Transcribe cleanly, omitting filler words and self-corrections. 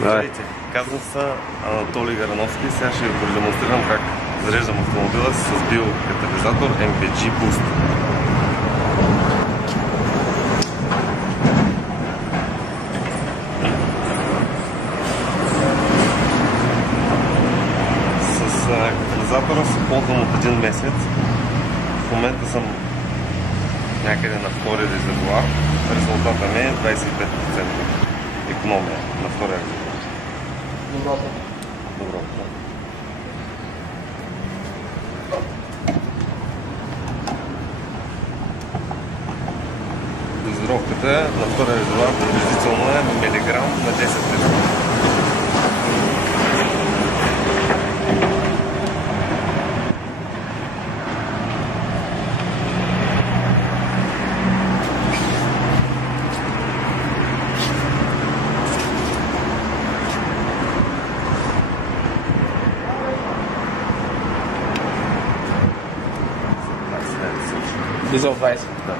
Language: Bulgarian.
Здравейте, казвам се Анатолий Гарановски. Сега ще ви продемонстрирам как зареждам автомобила си с биокатализатор MPG Boost. С катализатора се ползвам от един месец. В момента съм някъде на втория резервоар. Резултата ми е 25% икономия на втория резервоар. Доброто. Дозировката на втория резервоар приблизително е милиграм на 10 литра. Дизел 20. Да.